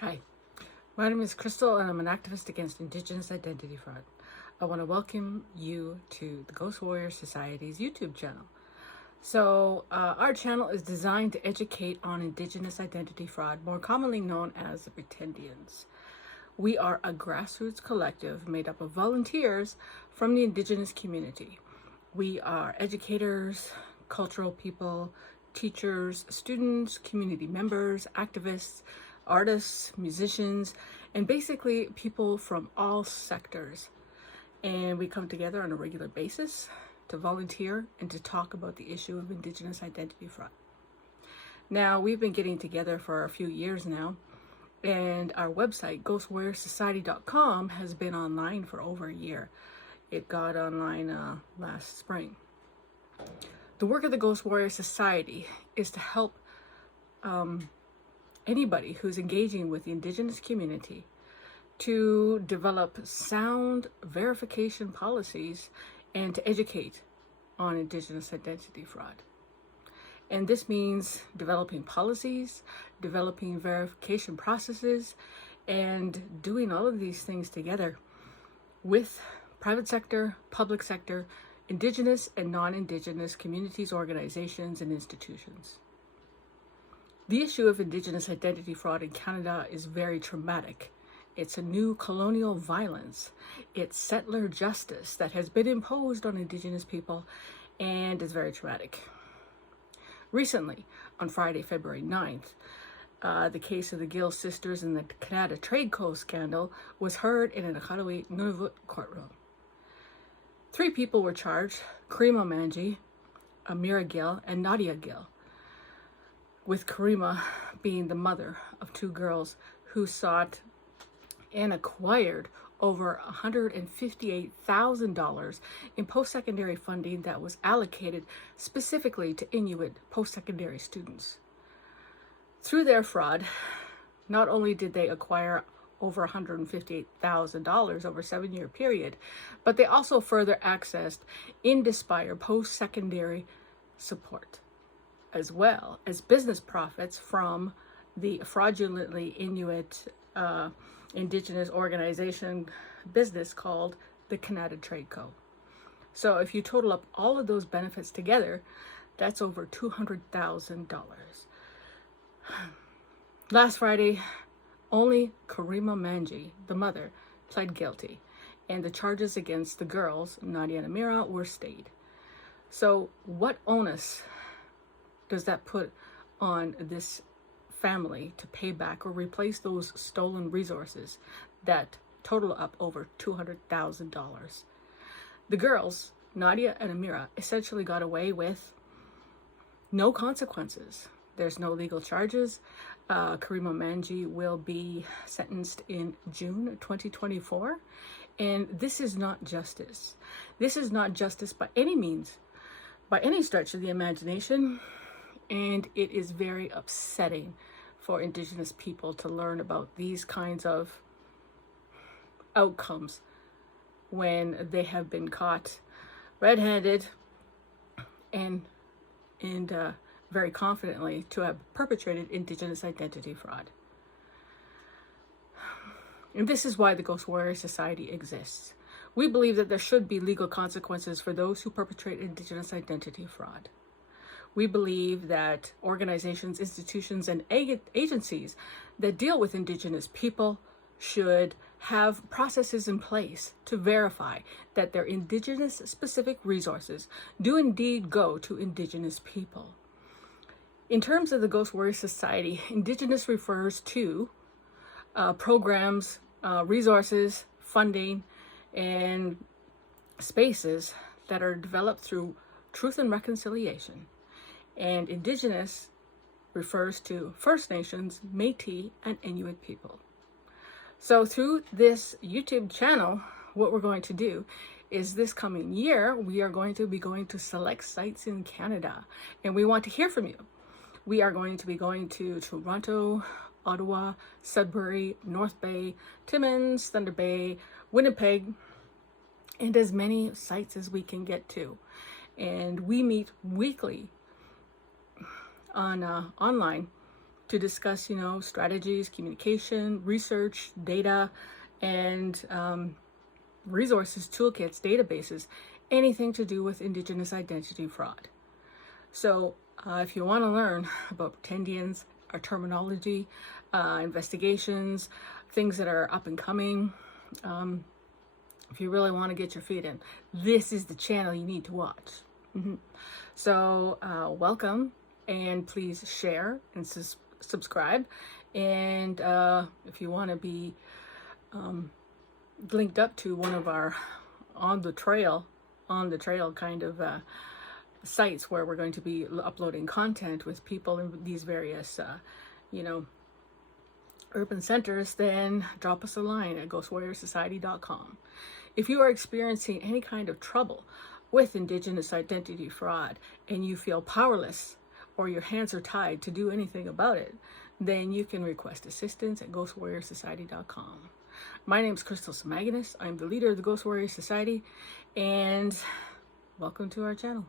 Hi, my name is Crystal and I'm an activist against Indigenous Identity Fraud. I want to welcome you to the Ghost Warrior Society's YouTube channel. So our channel is designed to educate on Indigenous identity fraud, more commonly known as the Pretendians. We are a grassroots collective made up of volunteers from the Indigenous community. We are educators, cultural people, teachers, students, community members, activists, artists, musicians, and basically people from all sectors. And we come together on a regular basis to volunteer and to talk about the issue of Indigenous identity fraud. Now, we've been getting together for a few years now, and our website, ghostwarriorsociety.com, has been online for over a year. It got online last spring. The work of the Ghost Warrior Society is to help anybody who's engaging with the Indigenous community to develop sound verification policies and to educate on Indigenous identity fraud. And this means developing policies, developing verification processes, and doing all of these things together with private sector, public sector, Indigenous and non-Indigenous communities, organizations, and institutions. The issue of Indigenous identity fraud in Canada is very traumatic. It's a new colonial violence. It's settler justice that has been imposed on Indigenous people and is very traumatic. Recently, on Friday, February 9th, the case of the Gill sisters in the Canada Trade Co. scandal was heard in an Nunangat courtroom. 3 people were charged, Karima Manji, Amira Gill, and Nadia Gill, with Karima being the mother of 2 girls who sought and acquired over $158,000 in post-secondary funding that was allocated specifically to Inuit post-secondary students. Through their fraud, not only did they acquire over $158,000 over a 7-year period, but they also further accessed Inspire post-secondary support, as well as business profits from the fraudulently Inuit Indigenous organization business called the Canada Trade Co. So if you total up all of those benefits together, that's over $200,000. Last Friday, only Karima Manji, the mother, pled guilty, and the charges against the girls, Nadia and Amira, were stayed. So what onus does that put on this family to pay back or replace those stolen resources that total up over $200,000? The girls, Nadia and Amira, essentially got away with no consequences. There's no legal charges. Karima Manji will be sentenced in June 2024. And this is not justice. This is not justice by any means, by any stretch of the imagination. And it is very upsetting for Indigenous people to learn about these kinds of outcomes when they have been caught red-handed and very confidently to have perpetrated Indigenous identity fraud. And this is why the Ghost Warrior Society exists. We believe that there should be legal consequences for those who perpetrate Indigenous identity fraud. We believe that organizations, institutions, and agencies that deal with Indigenous people should have processes in place to verify that their Indigenous specific resources do indeed go to Indigenous people. In terms of the Ghost Warrior Society, Indigenous refers to programs, resources, funding, and spaces that are developed through truth and reconciliation. And Indigenous refers to First Nations, Metis and Inuit people. So through this YouTube channel, what we're going to do is this coming year, we are going to be going to select sites in Canada, and we want to hear from you. We are going to be going to Toronto, Ottawa, Sudbury, North Bay, Timmins, Thunder Bay, Winnipeg, and as many sites as we can get to. And we meet weekly on online to discuss, strategies, communication, research, data, and resources, toolkits, databases, anything to do with Indigenous identity fraud. So if you want to learn about Pretendians, our terminology, investigations, things that are up and coming, if you really want to get your feet in, this is the channel you need to watch. So welcome, and please share and subscribe. And if you want to be linked up to one of our on the trail kind of sites where we're going to be uploading content with people in these various urban centers, then drop us a line at ghostwarriorsociety.com. If you are experiencing any kind of trouble with Indigenous identity fraud and you feel powerless or your hands are tied to do anything about it, then you can request assistance at ghostwarriorsociety.com. My name is Crystal Samaginis. I'm the leader of the Ghost Warrior Society, and welcome to our channel.